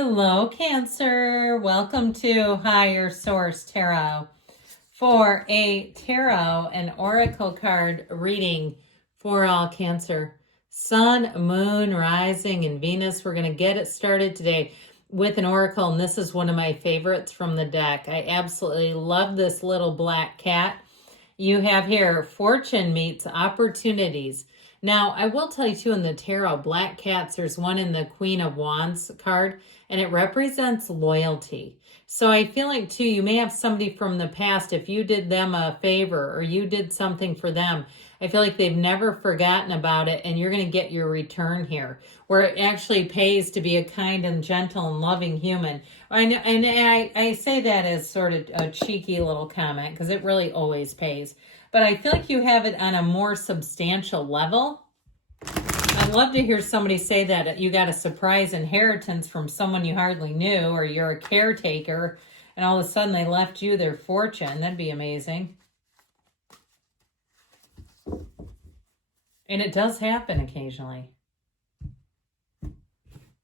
Hello, Cancer. Welcome to Higher Source Tarot for a tarot and oracle card reading for all Cancer. Sun, Moon, Rising, and Venus. We're going to get it started today with an oracle, and this is one of my favorites from the deck. I absolutely love this little black cat. You have here, fortune meets opportunities. Now, I will tell you too, in the tarot, black cats, there's one in the Queen of Wands card, and it represents loyalty. So I feel like too, you may have somebody from the past, if you did them a favor or you did something for them, I feel like they've never forgotten about it, and you're going to get your return here, where it actually pays to be a kind and gentle and loving human. And I say that as sort of a cheeky little comment, because it really always pays. But I feel like you have it on a more substantial level. I'd love to hear somebody say that you got a surprise inheritance from someone you hardly knew, or you're a caretaker, and all of a sudden they left you their fortune. That'd be amazing. And it does happen occasionally.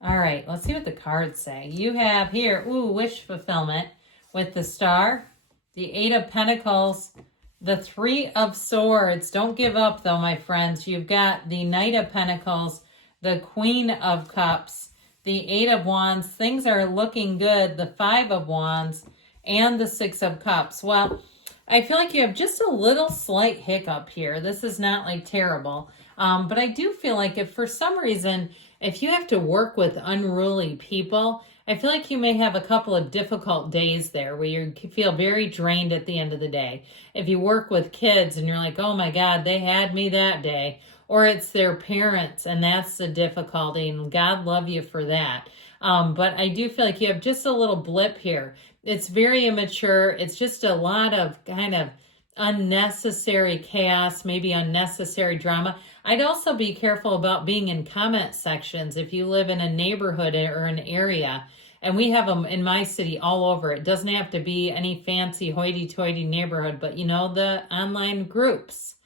All right, let's see what the cards say. You have here, wish fulfillment with the Star, the Eight of Pentacles, the Three of Swords. Don't give up, though, my friends. You've got the Knight of Pentacles, the Queen of Cups, the Eight of Wands. Things are looking good. The Five of Wands and the Six of Cups. Well, I feel like you have just a little slight hiccup here. This is not like terrible. But I do feel like if for some reason, if you have to work with unruly people, I feel like you may have a couple of difficult days there where you feel very drained at the end of the day. If you work with kids and you're like, oh my God, they had me that day. Or it's their parents and that's the difficulty, and God love you for that. But I do feel like you have just a little blip here. It's very immature. It's just a lot of kind of unnecessary chaos, maybe unnecessary drama. I'd also be careful about being in comment sections if you live in a neighborhood or an area. And we have them in my city all over. It doesn't have to be any fancy hoity-toity neighborhood, but you know, the online groups,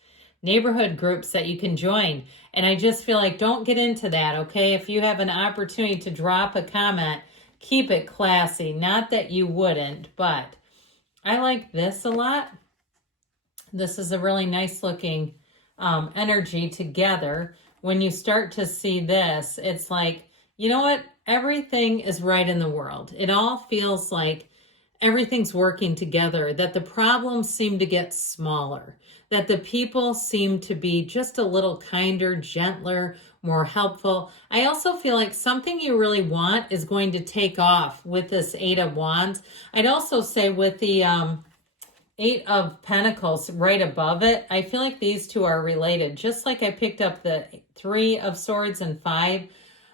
neighborhood groups that you can join. And I just feel like don't get into that, okay? If you have an opportunity to drop a comment, keep it classy. Not that you wouldn't, but I like this a lot. This is a really nice looking energy together. When you start to see this, it's like, you know what? Everything is right in the world. It all feels like everything's working together, that the problems seem to get smaller, that the people seem to be just a little kinder, gentler, more helpful. I also feel like something you really want is going to take off with this Eight of Wands. I'd also say with the Eight of Pentacles right above it, I feel like these two are related. Just like I picked up the Three of Swords and Five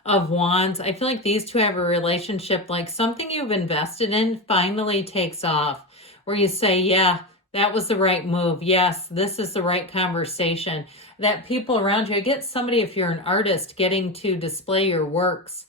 of Wands, I feel like these two have a relationship, like something you've invested in finally takes off, where you say, yeah, that was the right move. Yes, this is the right conversation. That people around you, I get somebody, if you're an artist, getting to display your works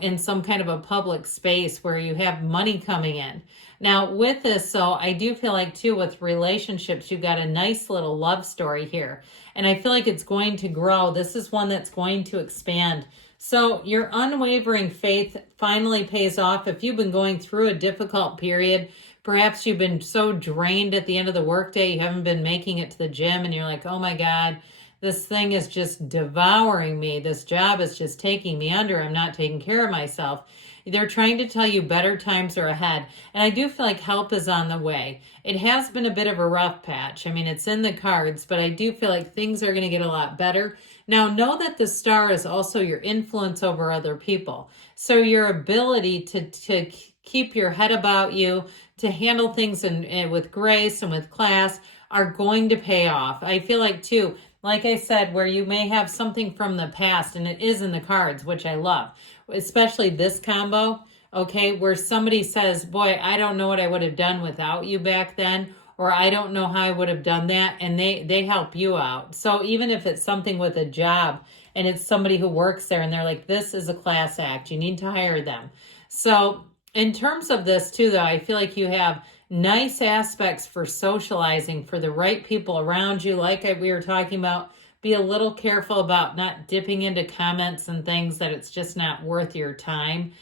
in some kind of a public space where you have money coming in. Now with this, so I do feel like too with relationships, you've got a nice little love story here. And I feel like it's going to grow. This is one that's going to expand. So your unwavering faith finally pays off. If you've been going through a difficult period, perhaps you've been so drained at the end of the workday, you haven't been making it to the gym, and you're like, oh my God, this thing is just devouring me. This job is just taking me under. I'm not taking care of myself. They're trying to tell you better times are ahead. And I do feel like help is on the way. It has been a bit of a rough patch. I mean, it's in the cards, but I do feel like things are going to get a lot better. Now, know that the Star is also your influence over other people. So your ability to keep your head about you, to handle things with grace and with class are going to pay off. I feel like too, like I said, where you may have something from the past, and it is in the cards, which I love, especially this combo, okay, where somebody says, boy, I don't know what I would have done without you back then, or I don't know how I would have done that, and they help you out. So even if it's something with a job, and it's somebody who works there, and they're like, this is a class act, you need to hire them. So in terms of this too, though, I feel like you have nice aspects for socializing, for the right people around you. Like we were talking about, be a little careful about not dipping into comments and things that it's just not worth your time.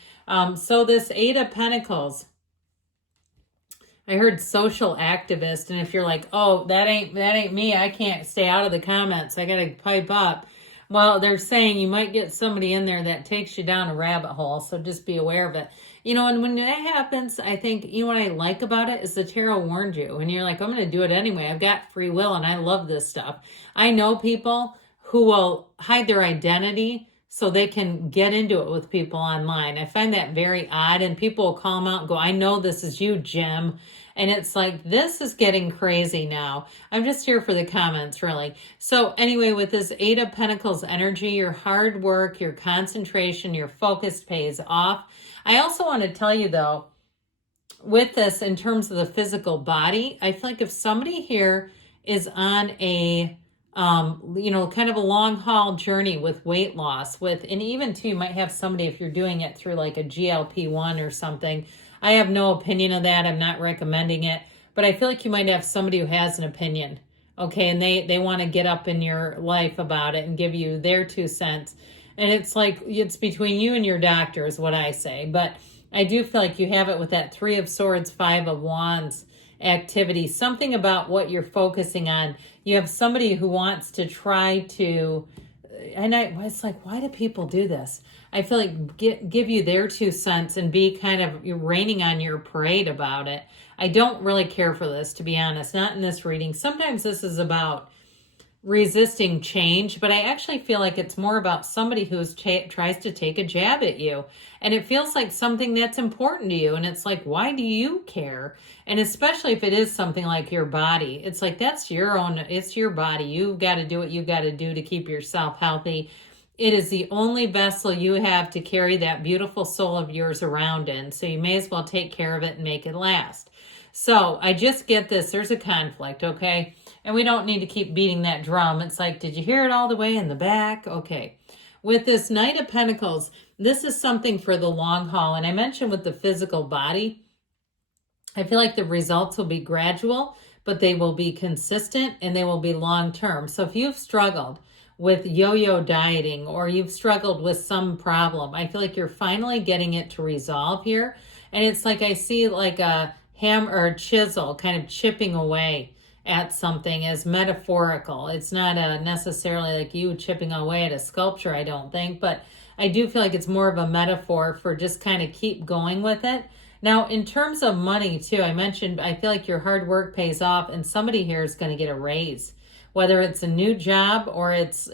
So this Eight of Pentacles, I heard social activist, and if you're like, oh, that ain't me, I can't stay out of the comments, I gotta pipe up. Well, they're saying you might get somebody in there that takes you down a rabbit hole, so just be aware of it. You know, and when that happens, I think, you know what I like about it is the tarot warned you, and you're like, I'm going to do it anyway. I've got free will, and I love this stuff. I know people who will hide their identity so they can get into it with people online. I find that very odd, and people will call them out and go, I know this is you, Jim. And it's like, this is getting crazy now. I'm just here for the comments, really. So anyway, with this Eight of Pentacles energy, your hard work, your concentration, your focus pays off. I also want to tell you, though, with this, in terms of the physical body, I feel like if somebody here is on a, you know, kind of a long haul journey with weight loss, and even too, you might have somebody, if you're doing it through like a GLP-1 or something. I have no opinion of that. I'm not recommending it, but I feel like you might have somebody who has an opinion. Okay. And they want to get up in your life about it and give you their 2 cents. And it's like, it's between you and your doctor is what I say. But I do feel like you have it with that Three of Swords, Five of Wands activity, something about what you're focusing on. You have somebody who wants to try to, and it's like, why do people do this? I feel like give you their 2 cents and be kind of raining on your parade about it. I don't really care for this, to be honest, not in this reading. Sometimes this is about resisting change, but I actually feel like it's more about somebody who's tries to take a jab at you, and it feels like something that's important to you, and it's like, why do you care? And especially if it is something like your body, it's like, that's your own, it's your body. You've got to do what you got to do to keep yourself healthy. It is the only vessel you have to carry that beautiful soul of yours around in, so you may as well take care of it and make it last. So I just get this, there's a conflict, okay? And we don't need to keep beating that drum. It's like, did you hear it all the way in the back? Okay. With this Knight of Pentacles, this is something for the long haul. And I mentioned with the physical body, I feel like the results will be gradual, but they will be consistent and they will be long-term. So if you've struggled with yo-yo dieting or you've struggled with some problem, I feel like you're finally getting it to resolve here. And it's like, I see like a hammer or a chisel kind of chipping away at something as metaphorical. It's not necessarily like you chipping away at a sculpture, I don't think, but I do feel like it's more of a metaphor for just kind of keep going with it. Now, in terms of money too, I mentioned, I feel like your hard work pays off and somebody here is going to get a raise, whether it's a new job or it's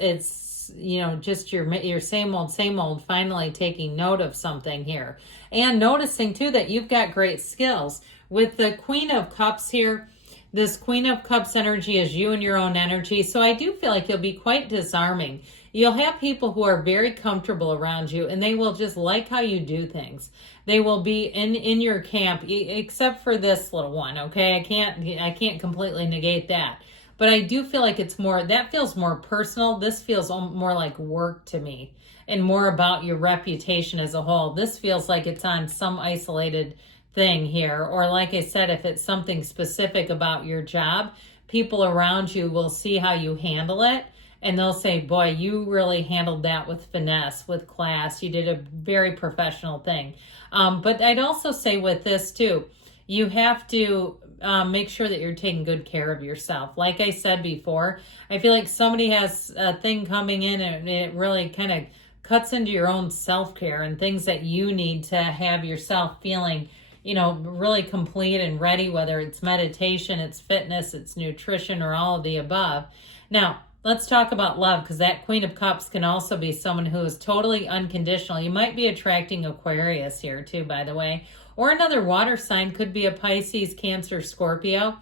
you know, just your same old, finally taking note of something here and noticing too that you've got great skills. With the Queen of Cups here, this Queen of Cups energy is you and your own energy. So I do feel like you'll be quite disarming. You'll have people who are very comfortable around you and they will just like how you do things. They will be in your camp, except for this little one, okay? I can't completely negate that. But I do feel like it's more, that feels more personal. This feels more like work to me and more about your reputation as a whole. This feels like it's on some isolated thing here, or like I said, if it's something specific about your job, people around you will see how you handle it and they'll say, boy, you really handled that with finesse, with class. You did a very professional thing. But I'd also say with this too, you have to make sure that you're taking good care of yourself. Like I said before, I feel like somebody has a thing coming in and it really kind of cuts into your own self-care and things that you need to have yourself feeling, you know, really complete and ready, whether it's meditation, it's fitness, it's nutrition, or all of the above. Now, let's talk about love, because that Queen of Cups can also be someone who is totally unconditional. You might be attracting Aquarius here too, by the way, or another water sign, could be a Pisces, Cancer, Scorpio.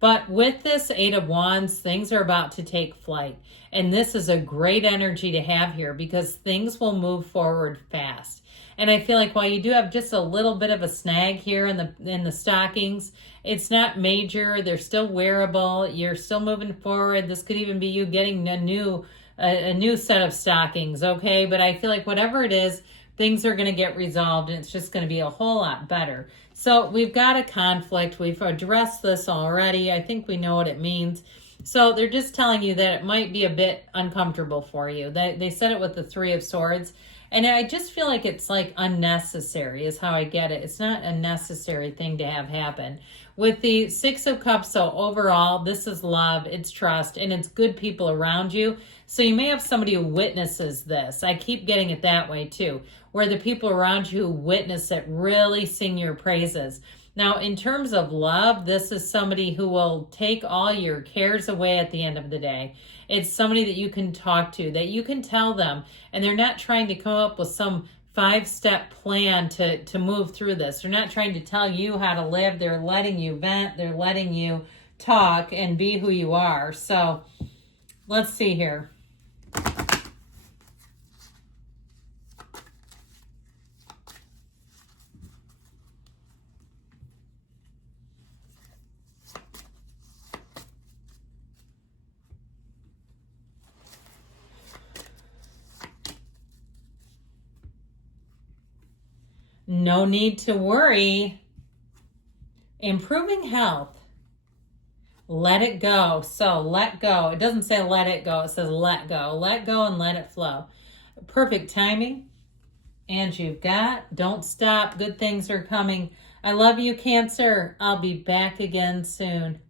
But with this Eight of Wands, things are about to take flight. And this is a great energy to have here because things will move forward fast. And I feel like while you do have just a little bit of a snag here in the stockings, it's not major. They're still wearable. You're still moving forward. This could even be you getting a new set of stockings, okay? But I feel like whatever it is, things are going to get resolved and it's just going to be a whole lot better. So we've got a conflict. We've addressed this already. I think we know what it means. So they're just telling you that it might be a bit uncomfortable for you. They said it with the Three of Swords. And I just feel like it's like unnecessary is how I get it. It's not a necessary thing to have happen. With the Six of Cups, so overall, this is love, it's trust, and it's good people around you. So you may have somebody who witnesses this. I keep getting it that way too, where the people around you who witness it really sing your praises. Now, in terms of love, this is somebody who will take all your cares away at the end of the day. It's somebody that you can talk to, that you can tell them, and they're not trying to come up with some 5-step plan to move through this. They're not trying to tell you how to live. They're letting you vent. They're letting you talk and be who you are. So let's see here. No need to worry. Improving health. Let it go. So let go. It doesn't say let it go. It says let go. Let go and let it flow. Perfect timing. And you've got, don't stop. Good things are coming. I love you, Cancer. I'll be back again soon.